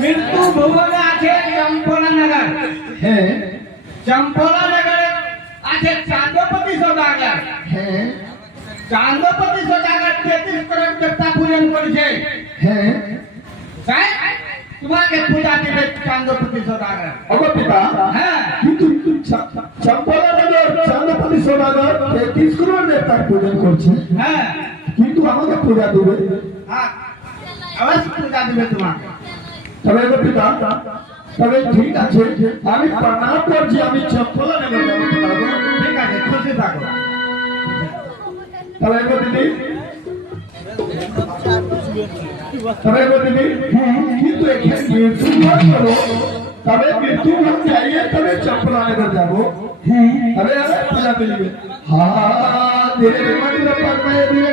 মৃত্যু ভুবনে আছে চম্পলা নগর। হ্যাঁ চম্পলা নগরে আছে চাঁদপতি সদাগর। হ্যাঁ চাঁদপতি সদাগর 33 করোড় দেবতা পূজন করেছে। হ্যাঁ তাই তোমাকে পূজা দিবে চাঁদপতি সদাগর। অগো পিতা হ্যাঁ কিন্তু চম্পলানগর চাঁদপতি সদাগর 33 করোড় দেবতার পূজন করছে, হ্যাঁ কিন্তু আমাকে পূজা দেবে। হ্যাঁ অবশ্য পূজা দিবে তোমাকে। তবে গো পিতা, তবে ঠিক আছে, আমি প্রণাম করছি, আমি চম্পলানগর যাবো পিতা গো। ঠিক আছে, খুশি থাকো। তবে গো দিদি, তবে গো দিদি, কিন্তু এখানে মৃত্যুভোগ করো, তবে মৃত্যুভোগ চাইয়ে তবে চম্পলানগর যাবো। তবে পূজা মিলবে। হা ধীরে মন্দির পরমে দিলে